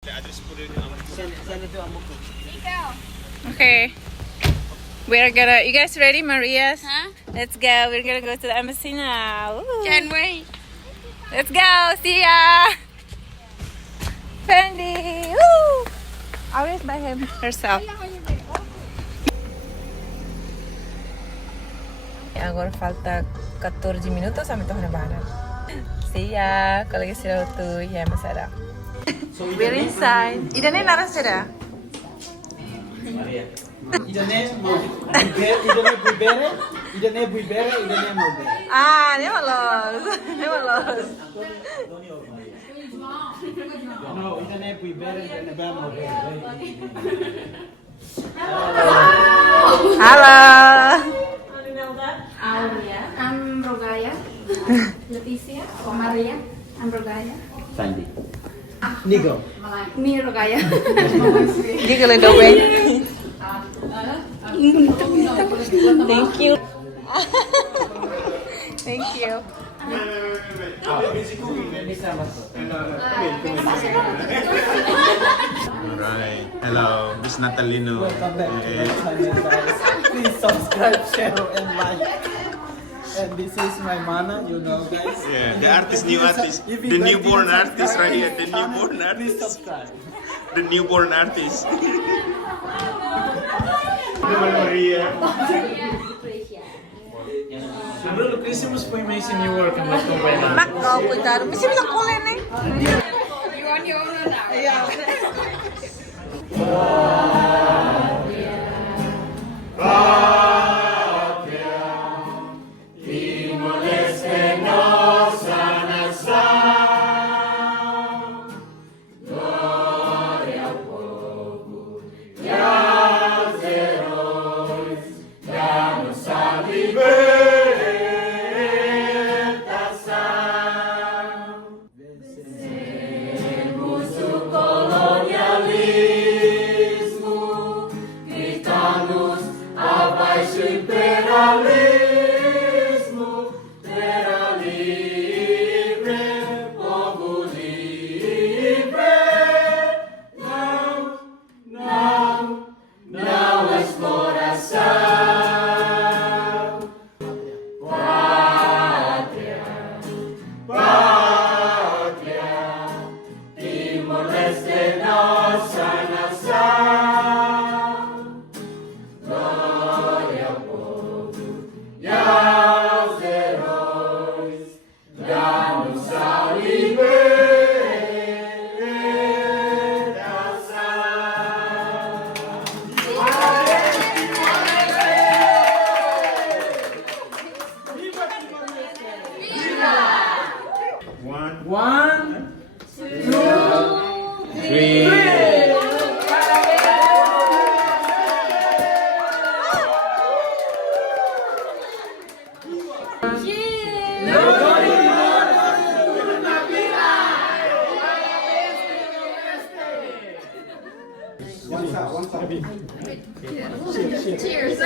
Okay. We're gonna. You guys ready, Marias? Huh? Let's go. We're gonna go to the embassy now. Woo. Can't wait. Let's go. See ya. Fendi. Woo. Always by him herself. Agora falta 14 minutos sampai Lebaran. See ya. Kalau lagi sila tu, ya masara. We're inside. Idane nara sira. Idane buibere, idane maubere. Ah, dia malos. Dia malos. No, idane buibere, idane ba maubere. Halo. Aulia. I'm Rogaya. Leticia. Maria. I'm Rogaya. Sandi. Nigo. Me Rogaya. Dia kalau dobeng. Thank you. Thank you. Alright. Hello, Miss Natalino. Please subscribe, share, and like. And this is my mana, you know, guys. Yeah, the artist, new artist. The newborn artist right here. The newborn Please artist. subscribe. The newborn artist. Maria. Bruno, Christmas foi mês em New York, mas não vai lá. Macau, cuidado. Mas sempre não cola, né? You want your own now? One, two, three. Cheers.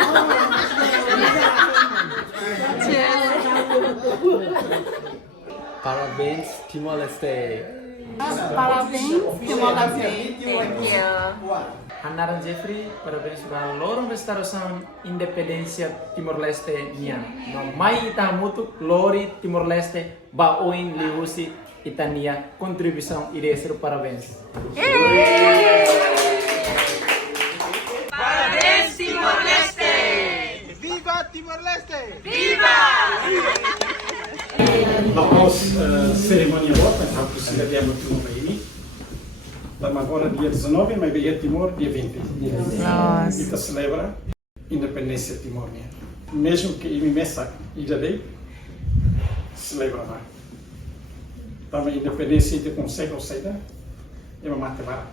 Parabéns, Timor-Leste. Parabéns. Thank you. Hanaran Jeffrey, parabéns para lorong restauração independência Timor-Leste niya. No mai itamutu lori Timor-Leste baoin liusi itania contribuição iresero parabéns. Parabéns, Timor-Leste! Viva Timor-Leste! Após a cerimônia volta, então por isso que temos tudo aí. Estamos agora dia 19, mas veio Timor dia 20. Nossa. E está celebra a independência de Timor. Mesmo que em mesa ilha dele, celebra lá. Então a independência de conselho, ou seja, é uma matemática.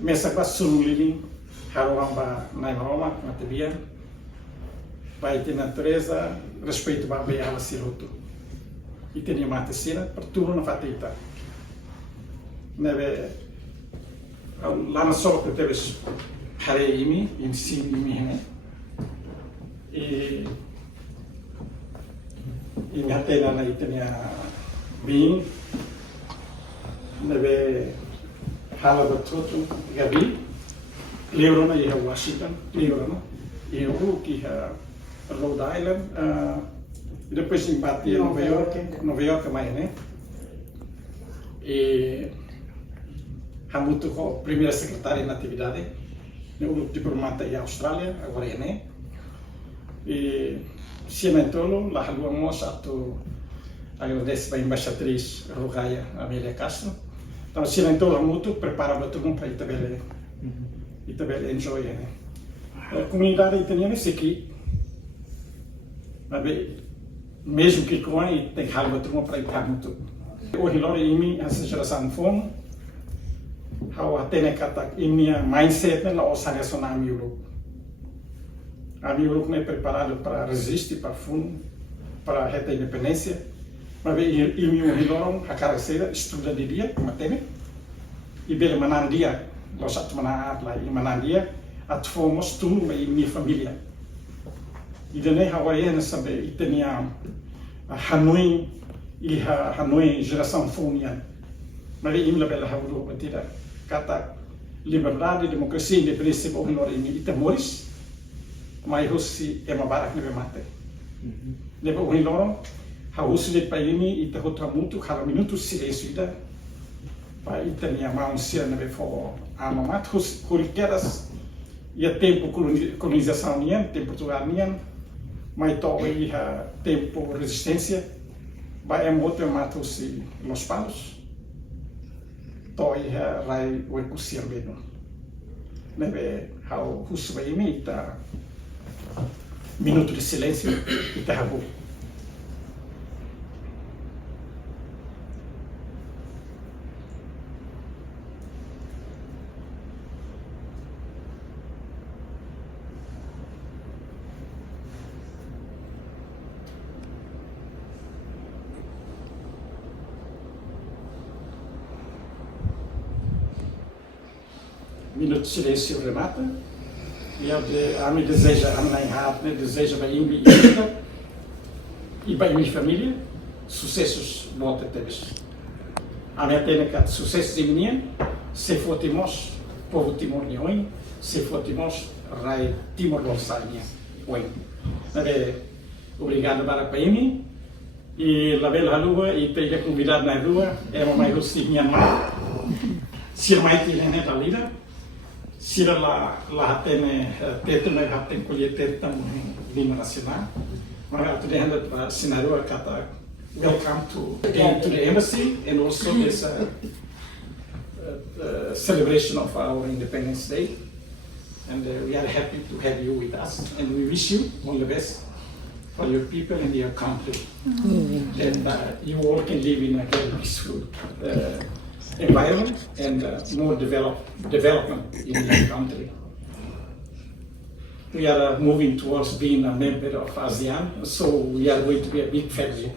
Mesa que surulili, haruamba na Roma, materia, vai ter natureza, respeito para bem a siroto. E tem uma terceira, para tudo na fatita. Neve lá na sola que teve hareimi, em cima né? E minha tela na itenia bem, neve hala betul Gabi, Leorona iha Washington, Leorona, iha Rook iha Rhode Island, e depois empate Nova York mais, né? E Hamutu como primeira secretária na atividade, o diplomata em Austrália, agora é, né? E Cimentolo, lá haluamos atu agradece a embaixatriz Rogaya Amélia Castro. Então, Cimentolo Hamutu prepara tudo para Itabele enjoy, né? A comunidade italiana é aqui, mas mesmo que com aí tem algo tudo para Itabele. O hilore imi essa geração fome, how atene kata imi mindset na osanga sona amiuro. Amiuro que é preparado para resistir para fundo, para a reta independência. Mas imi o hilore a característica estuda de dia, como atene, e bele manandia, nós atmana lá e manandia, atfomos tudo e minha família. E daí hawaiana sabe itenia Hanoi e Hanoi geração funian. Mas ele me leva a o batida kata liberdade, democracia, independência por nós em Timores, mas hoje é uma barra que me mata. Leva o hiloro, a hoje de país e te outra muito, cada minuto silêncio da, para itania mão ser na befo a mamat, hoje quedas e a tempo colonização nian, tempo Portugal nian, mas to e tempo resistência, vai muito matos los palos. Toi rai o kusir beno. Nebe how husba imi ta minuto de silêncio e ta habu. Minuto de silêncio remata e a me deseja a minha heart, deseja para mim e para minha família sucessos volta teves. A minha técnica de sucessos de minha se fotimos povo Timor nioi, se fotimos rai Timor Bolsania oi. Obrigado para mim e la bela lua e teja convidado na rua é uma mais doce minha mãe. Se mais que nem da vida Sira la tene teto na haten colher teto lima nacional. Mas tu dehanda para sinaru kata welcome to the embassy and also this celebration of our Independence Day. And we are happy to have you with us and we wish you all the best for your people and your country. That you all can live in a very peaceful environment and more development in the country. We are moving towards being a member of ASEAN, so we are going to be a big family.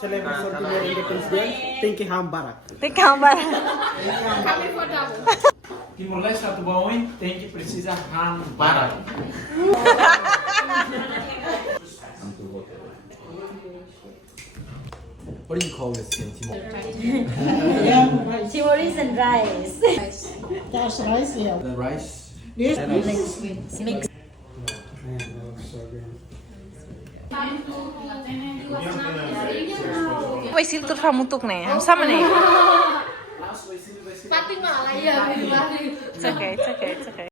Celebração do meu independência tem que rambar. Tem calma. Kami for double. Timor-Leste satu bawah tem que precisa han barat. What do you call this in Timor? Timorese and rice. That's rice, yeah. The rice? Yes, Mix. Vai ser tudo famutuk nih. Sama nih. Pati malah ya. It's okay.